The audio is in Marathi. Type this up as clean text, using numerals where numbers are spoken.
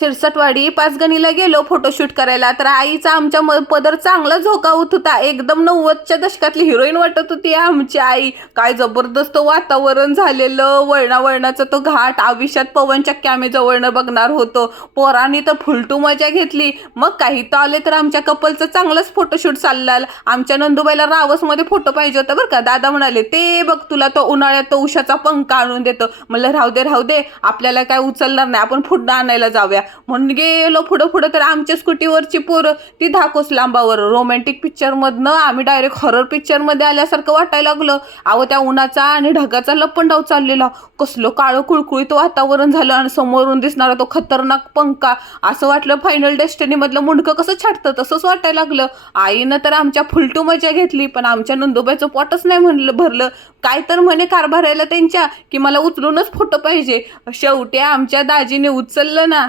शिरसटवाडी पाचगणीला गेलो फोटोशूट करायला, तर आईचा आमच्या पदर चांगला झोकावत होता. एकदम 90च्या दशकातली हिरोईन वाटत होती आमची आई. काय जबरदस्त वातावरण झालेलं, वळणावळणाचा तो घाट, आयुष्यात पवन चक्की आम्ही जवळनं बघणार होतो. पोरांनी तर फुलटू मजा घेतली. मग काही तर आले तर आमच्या कपलचं चांगलंच फोटोशूट चाललं. आमच्या नंदुबाईला रावसमध्ये फोटो पाहिजे होता बरं का. दादा म्हणाले, ते बघ तुला तो उन्हाळ्यात तो उशाचा पंखा आणून देतो. म्हणलं राहू दे, आपल्याला काय उचलणार नाही, आपण पुढं आणायला जाऊया म्हणून गेलो. पुढं तर आमच्या स्कूटीवरची पोरं ती धाकोस लांबावर. रोमॅन्टिक पिक्चर मधनं आम्ही डायरेक्ट हॉरर पिक्चर मध्ये आल्यासारखं वाटायला लागलं. अहो त्या उन्हाचा आणि ढगाचा लपंडाव चाललेला. कसलं काळं कुळकुळीत वातावरण झालं आणि समोरून दिसणारा तो खतरनाक पंखा. असं वाटलं फायनल डेस्टिनी मधलं मुंडकं कसं छाटतं तसंच वाटायला लागलं. आईनं तर आमच्या फुलटू मजा घेतली, पण आमच्या नंदुबाईचं पोटच नाही म्हणलं भरलं. काय तर म्हणे कारभारायला त्यांच्या की मला उचलूनच फोटो पाहिजे. शेवटी आमच्या दाजीने उचललं ना.